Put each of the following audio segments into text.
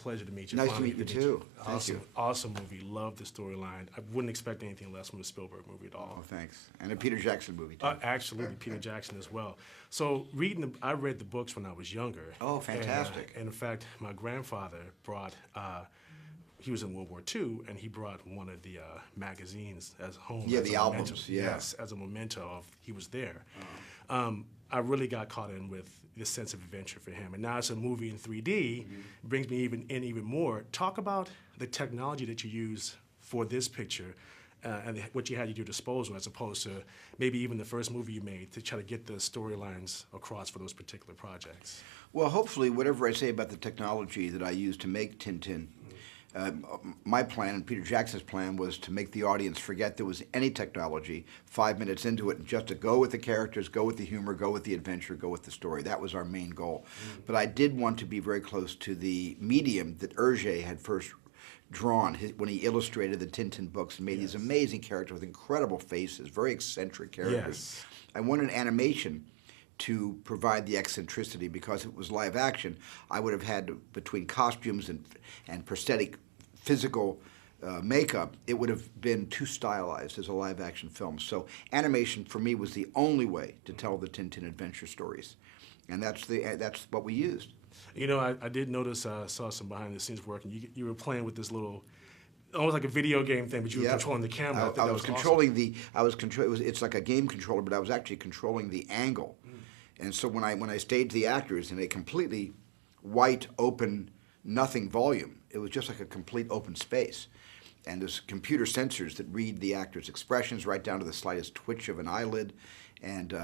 pleasure to meet you. Nice to meet you too. Thank you. Awesome movie. Love the storyline. I wouldn't expect anything less from a Spielberg movie at all. Oh, thanks. And a Peter Jackson movie too. Absolutely, Peter Jackson as well. So I read the books when I was younger. Oh, fantastic. And in fact, my grandfather brought, he was in World War II, and he brought one of the magazines as home. Yeah, as the a albums, memento. yeah. Yes, as a memento of he was there. I really got caught in with this sense of adventure for him. And now it's a movie in 3D, brings me even more. Talk about the technology that you use for this picture and what you had at your disposal as opposed to maybe even the first movie you made to try to get the storylines across for those particular projects. Well, hopefully, whatever I say about the technology that I used to make Tintin, my plan and Peter Jackson's plan was to make the audience forget there was any technology 5 minutes into it and just to go with the characters, go with the humor, go with the adventure, go with the story. That was our main goal. But I did want to be very close to the medium that Hergé had first drawn when he illustrated the Tintin books and made these amazing characters with incredible faces, very eccentric characters. I wanted animation to provide the eccentricity because if it was live action, I would have had between costumes and prosthetic physical makeup, it would have been too stylized as a live action film. So animation for me was the only way to tell the Tintin adventure stories. And that's what we used. You know, I did notice, I saw some behind the scenes work, and you were playing with this little, almost like a video game thing, but you were controlling the camera. I was controlling it's like a game controller, but I was actually controlling the angle. And so when I staged the actors in a completely white, open, nothing volume, it was just like a complete open space. And there's computer sensors that read the actors' expressions right down to the slightest twitch of an eyelid and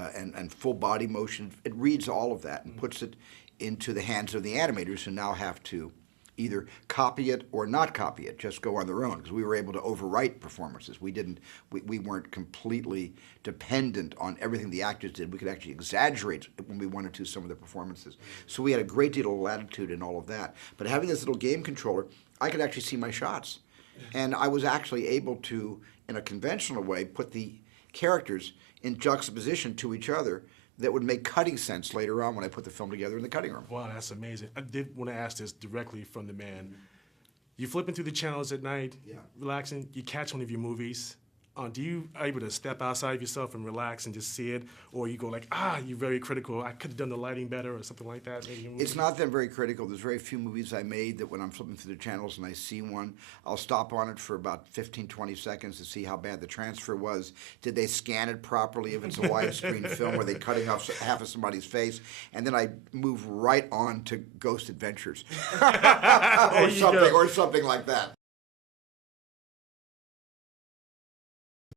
full body motion. It reads all of that and puts it into the hands of the animators who now have to either copy it or not copy it, just go on their own, because we were able to overwrite performances. We weren't completely dependent on everything the actors did. We could actually exaggerate when we wanted to some of the performances. So we had a great deal of latitude in all of that. But having this little game controller, I could actually see my shots. And I was actually able to, in a conventional way, put the characters in juxtaposition to each other that would make cutting sense later on when I put the film together in the cutting room. Wow, that's amazing. I did want to ask this directly from the man. You're flipping through the channels at night, relaxing, you catch one of your movies. Are you able to step outside of yourself and relax and just see it? Or you go like, you're very critical, I could have done the lighting better or something like that? It's not that very critical. There's very few movies I made that when I'm flipping through the channels and I see one, I'll stop on it for about 15, 20 seconds to see how bad the transfer was. Did they scan it properly if it's a widescreen film? Were they cutting off half of somebody's face? And then I move right on to Ghost Adventures or something like that.